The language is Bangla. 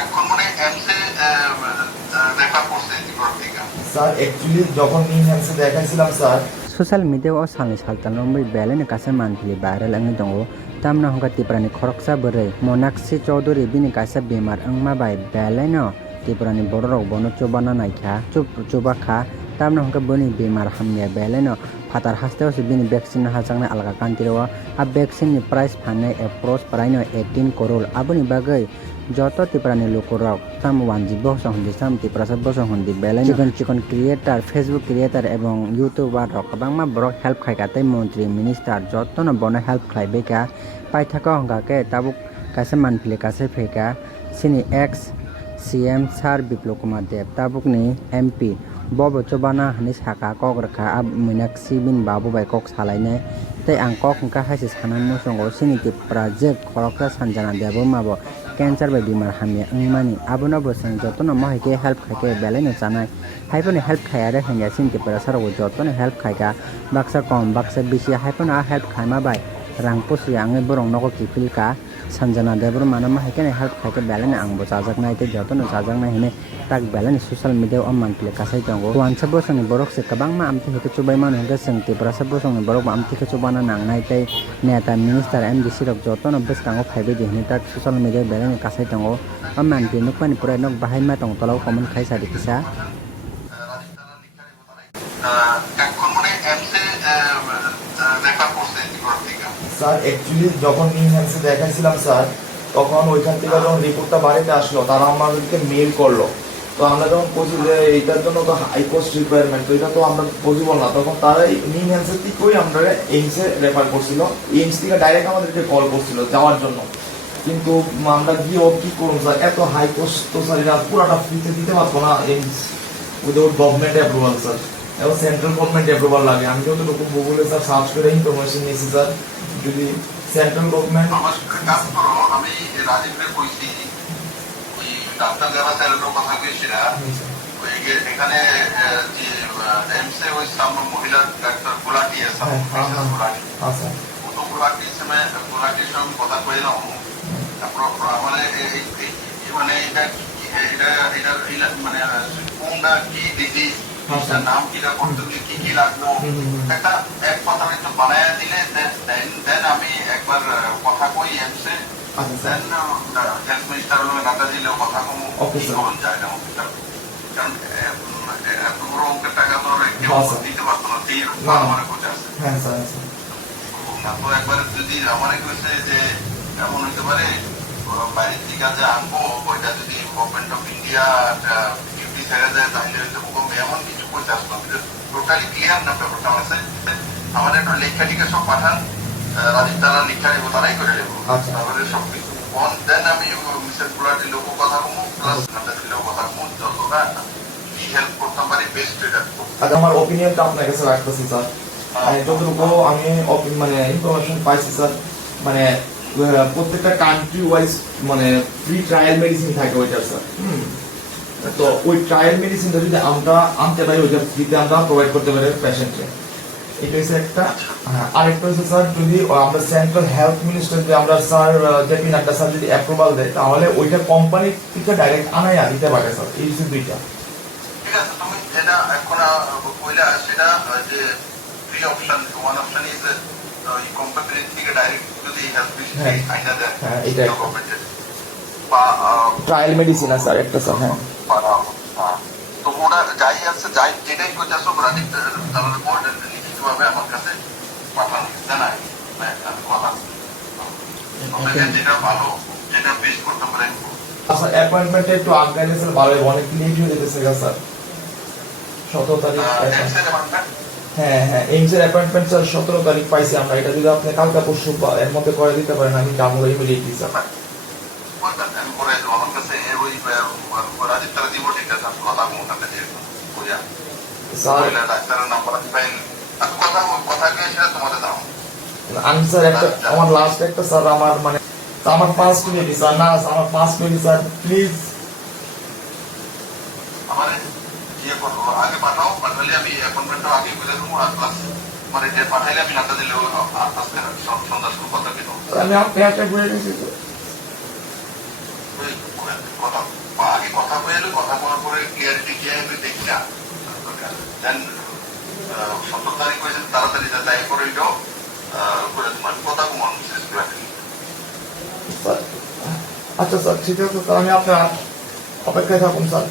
এখন মানে এমসে রেফার করছে ত্রিপুরা থেকে। স্যার অ্যাকচুয়ালি যখন নিমহ্যান্সে দেখাইছিলাম sir Social media o salni saltan nombai belene kasa manpili viral angni dongo tamna hongka tiprani khoroksa bwrwi Monakshi Chowdhury bini kaisa bemar wngma bai beleno tiprani borok bono chubana naikha chubakha tamna hongka boni bemar hamya beleno fatar hasteo se bini vaccine hachangna alga country o a vaccine ni price phanai approach praino 18 crore aboni bagai joto tiprani lokorok sam wanji bosong hundi sam tiprasa bosong hundi beleno chikon creator Facebook creator ebong youtuber rok kwbangma borok help khaika tei montri minister joto no bono help khlaibeka paithaka hongka ke tabuk kaisa manpili kaisa pheka sini ex CM Sar Biplop Kumar Dev tabukni MP bobo chobana hani saka kok rakha ab Monakshi bin babu bai kok salainai tei ang kok hongka haisi sanan musongo sini ti project khoroksa sanjana debo mabo cancer bai bimar hamya wngmani abono bosang jotono mohike help khaike belai chanai haiponi help khayare hingya sinti prasaro jotono help khaika baksa kom baksa bisi haiponi a help khaima bai rang pusi angai borong nogo kipilka sanjana debor manama haikene help khaike belai angbo chajak nai te jotono chajak nai hine tak belai social media o manpile kasai tongo wansa bosoni borok se kabangma amthi hete chubai manu hingga sengti prasa bosoni borok amthi ke chubana nangnai tei neta minister MDC rok jotono beskango phaibe de hine tak social media belai kasai tongo o manpile nukmani purai nok bahai ma tong tolaw comment khaisa dikisa এখন মানে এমসে রেফার করছে ত্রিপুরা থেকে। স্যার অ্যাকচুয়ালি যখন নিমহ্যান্সে দেখাইছিলাম স্যার তখন ওইখান থেকে যখন রিপোর্টটা বাড়িতে আসলো তারা আমাদেরকে মেল করলো। তো আমরা যখন বলছি যে এইটার জন্য তো হাই কোস্ট রিকোয়ারমেন্ট, তো এটা তো আমরা পসিবল না, তখন তারা নিমহ্যান্সের থেকেই আমরা এইমসে রেফার করছিল। এইমস থেকে ডাইরেক্ট আমাদেরকে কল করছিল যাওয়ার জন্য, কিন্তু আমরা গিয়েও কি করুন স্যার, এত হাই কোস্ট তো স্যার এরা পুরোটা ফ্রিতে দিতে পারবো না AIIMS without government approval sir, এবং সেন্ট্রাল গভর্নমেন্ট অ্যাপ্রুভাল লাগে। আমি যতটুকু গুগলে স্যার সার্চ করে ইনফরমেশন নিয়েছি স্যার, যদি সেন্ট্রাল গভর্নমেন্ট আমার কাজ করো, আমি রাজীবকে কইছি ওই ডাক্তার যারা স্যারেরও কথা কইছিলা ওই এখানে যে এমসে ওই সামনে মহিলা ডাক্তার গুলাটি আছে গুলাটি আচ্ছা তো গুলাটির সময় গুলাটির সঙ্গে কথা কইলাম। তারপর মানে মানে এটা এটা এটা এটা মানে কোনটা কি দিদি নাম কিটা করতে কি কি লাগলো একটা এক কথা একটু বানায় দিলে দেন আমি একবার কথা কই এমসে দেন হেলথ মিনিস্টার হলো নাটা দিলেও কথা কম কখন যায় না কারণ এত বড় অঙ্কের টাকা তো কেউ দিতে পারতো না সেই আমার কোচে আছে। তো একবার যদি আমার কইছে যে এমন হইতে পারে বাইরের থেকে যে আনবো ওইটা যদি গভর্নমেন্ট অফ ইন্ডিয়া ডিউটি ছেড়ে দেয় তাহলে এমন কিছু করতে আসতো টোটালি ক্লিয়ার না ব্যাপারটা আছে। আমার একটু লেখা টিকা সব পাঠান, রাজীব তারা লেখা দেবো তারাই করে দেবো, তারপরে সব কিছু দেন আমি মিসেস গুলাটি লোক কথা কমু প্লাস দিলেও কথা কমু যতটা হেল্প করতাম পারি বেস্ট এটা। আচ্ছা আমার ওপিনিয়নটা আপনার কাছে রাখতেছি স্যার, যতটুকু আমি মানে ইনফরমেশন পাইছি স্যার, মানে প্রত্যেকটা কান্ট্রি ওয়াইজ মানে ফ্রি ট্রায়াল মেডিসিন থাকে ওইটার স্যার। তো ওই ট্রায়াল মেডিসিনটা যদি আমরা আনতে পারি ওইটা ফ্রিতে আমরা প্রোভাইড করতে পারি পেশেন্টকে, এটা হচ্ছে একটা। আরেকটা হচ্ছে স্যার যদি আমরা সেন্ট্রাল হেলথ মিনিস্টার যে আমরা স্যার জেপি নাড্ডা স্যার যদি অ্যাপ্রুভাল দেয় তাহলে ওইটা কোম্পানি থেকে ডাইরেক্ট আনাই দিতে পারে স্যার। এই হচ্ছে দুইটা। ঠিক আছে, তুমি যেটা এখন কইলা সেটা যে free option one option is company থেকে ডাইরেক্ট যদি হেলথ মিনিস্ট্রি আইনা দেয় এটা গভর্নমেন্টের বা ট্রায়াল মেডিসিন আছে আর একটা স্যার। হ্যাঁ তো ওরা যাই আছে যাই যেটাই করতেছো ওরা তাহলে রিপোর্ট লিখিতভাবে আমার কাছে পাঠান জানাই কথা যেটা ভালো যেটা পেশ করতে পারেন। আচ্ছা অ্যাপয়েন্টমেন্টে একটু আগে স্যার ভালো, অনেক লেট হয়ে যেতেছে স্যার। 17 তারিখ হ্যাঁ হ্যাঁ এইমস এর অ্যাপয়েন্টমেন্ট স্যার 17 তারিখ পাইছি আমরা। এটা যদি আপনি কালকে পরশু এর মধ্যে করে দিতে পারেন আমি যাবো ইমিডিয়েটলি স্যার। আমি করে দেবো, আমার কাছে ওই রাজীব তারা দিব ঠিক আছে কথা মোটাতে স্যার ডাক্তারের নাম্বার পাইন কথা কথা গিয়ে সেটা তোমাদের দাও। আমি স্যার একটা আমার লাস্ট একটা স্যার আমার মানে আমার 5 মিনিট স্যার, না আমার 5 মিনিট স্যার প্লিজ। আমার ইয়ে করবো আগে পাঠাও, পাঠালে আমি অ্যাপয়েন্টমেন্টটা আগে করে দেবো আর প্লাস মানে যে পাঠাইলে আমি নাটা দিলেও আস্তে সন্ধ্যা শুরু কথা কেন আমি আপনি একটা করে দিয়েছি ওই কথা আগে কথা বলে কথা বলার পরে ক্লিয়ারিটি কি আমি দেখি না দেন 17 তারিখ হয়েছে তাড়াতাড়ি তাই করে এটাও করে তোমার কথা কমান শেষ করে স্যার আচ্ছা স্যার ঠিক আছে স্যার আমি আপনার অপেক্ষায় থাকুন স্যার